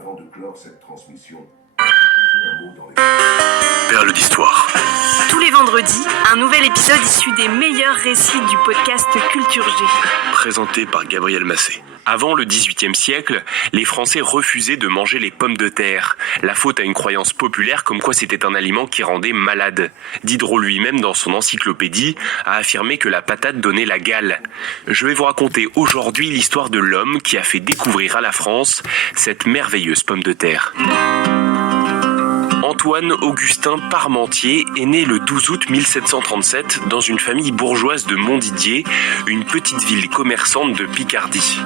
Avant de clore cette transmission, un mot dans les... Perles d'histoire. Tous les vendredis, un nouvel épisode issu des meilleurs récits du podcast Culture G. Présenté par Gabriel Massé. Avant le XVIIIe siècle, les Français refusaient de manger les pommes de terre. La faute à une croyance populaire comme quoi c'était un aliment qui rendait malade. Diderot lui-même, dans son encyclopédie, a affirmé que la patate donnait la gale. Je vais vous raconter aujourd'hui l'histoire de l'homme qui a fait découvrir à la France cette merveilleuse pomme de terre. Antoine Augustin Parmentier est né le 12 août 1737 dans une famille bourgeoise de Montdidier, une petite ville commerçante de Picardie.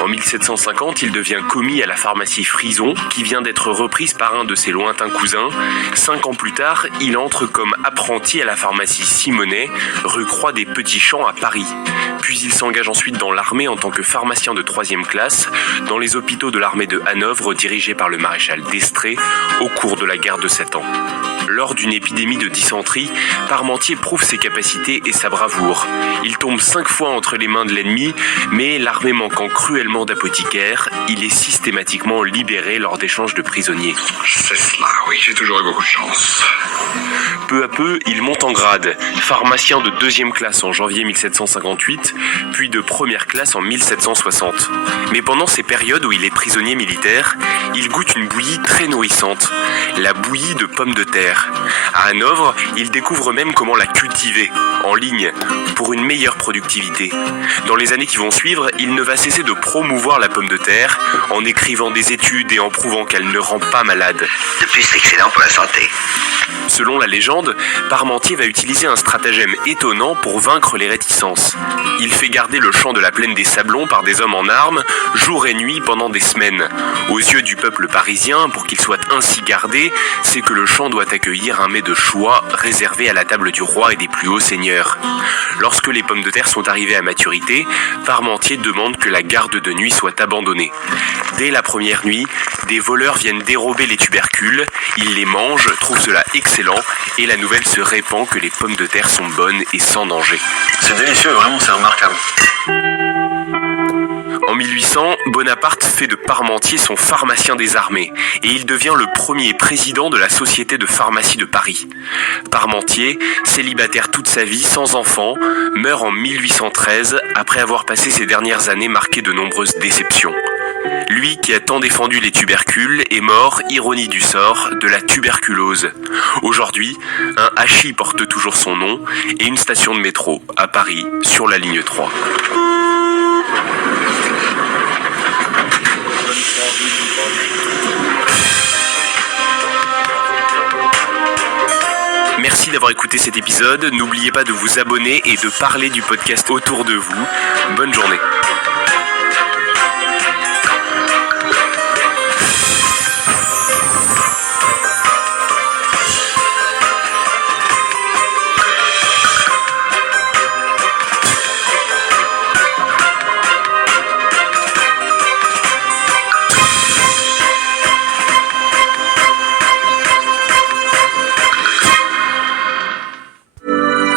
En 1750, il devient commis à la pharmacie Frison, qui vient d'être reprise par un de ses lointains cousins. 5 ans plus tard, il entre comme apprenti à la pharmacie Simonet, rue Croix des Petits Champs à Paris. Puis il s'engage ensuite dans l'armée en tant que pharmacien de 3e classe, dans les hôpitaux de l'armée de Hanovre dirigés par le maréchal d'Estrée au cours de la guerre de 7 ans. Lors d'une épidémie de dysenterie, Parmentier prouve ses capacités et sa bravoure. Il tombe 5 fois entre les mains de l'ennemi, mais l'armée manquant cruellement d'apothicaires, il est systématiquement libéré lors d'échanges de prisonniers. C'est cela, oui, j'ai toujours eu beaucoup de chance. Peu à peu, il monte en grade, pharmacien de 2e classe en janvier 1758, puis de 1re classe en 1760. Mais pendant ces périodes où il est prisonnier militaire, il goûte une bouillie très nourrissante, la bouillie de pommes de terre. À Hanovre, il découvre même comment la cultiver, en ligne, pour une meilleure productivité. Dans les années qui vont suivre, il ne va cesser de promouvoir la pomme de terre, en écrivant des études et en prouvant qu'elle ne rend pas malade. De plus, c'est excellent pour la santé. Selon la légende, Parmentier va utiliser un stratagème étonnant pour vaincre les réticences. Il fait garder le champ de la plaine des Sablons par des hommes en armes, jour et nuit pendant des semaines. Aux yeux du peuple parisien, pour qu'il soit ainsi gardé, c'est que le champ doit accueillir un mets de choix réservé à la table du roi et des plus hauts seigneurs. Lorsque les pommes de terre sont arrivées à maturité, Parmentier demande que la garde de nuit soit abandonnée. Dès la première nuit, des voleurs viennent dérober les tubercules, ils les mangent, trouvent cela excellent, et la nouvelle se répand que les pommes de terre sont bonnes et sans danger. C'est délicieux, vraiment, c'est remarquable. En 1800, Bonaparte fait de Parmentier son pharmacien des armées et il devient le premier président de la Société de pharmacie de Paris. Parmentier, célibataire toute sa vie, sans enfant, meurt en 1813 après avoir passé ses dernières années marquées de nombreuses déceptions. Lui qui a tant défendu les tubercules est mort, ironie du sort, de la tuberculose. Aujourd'hui, un hachis porte toujours son nom et une station de métro à Paris sur la ligne 3. Merci d'avoir écouté cet épisode. N'oubliez pas de vous abonner et de parler du podcast autour de vous. Bonne journée.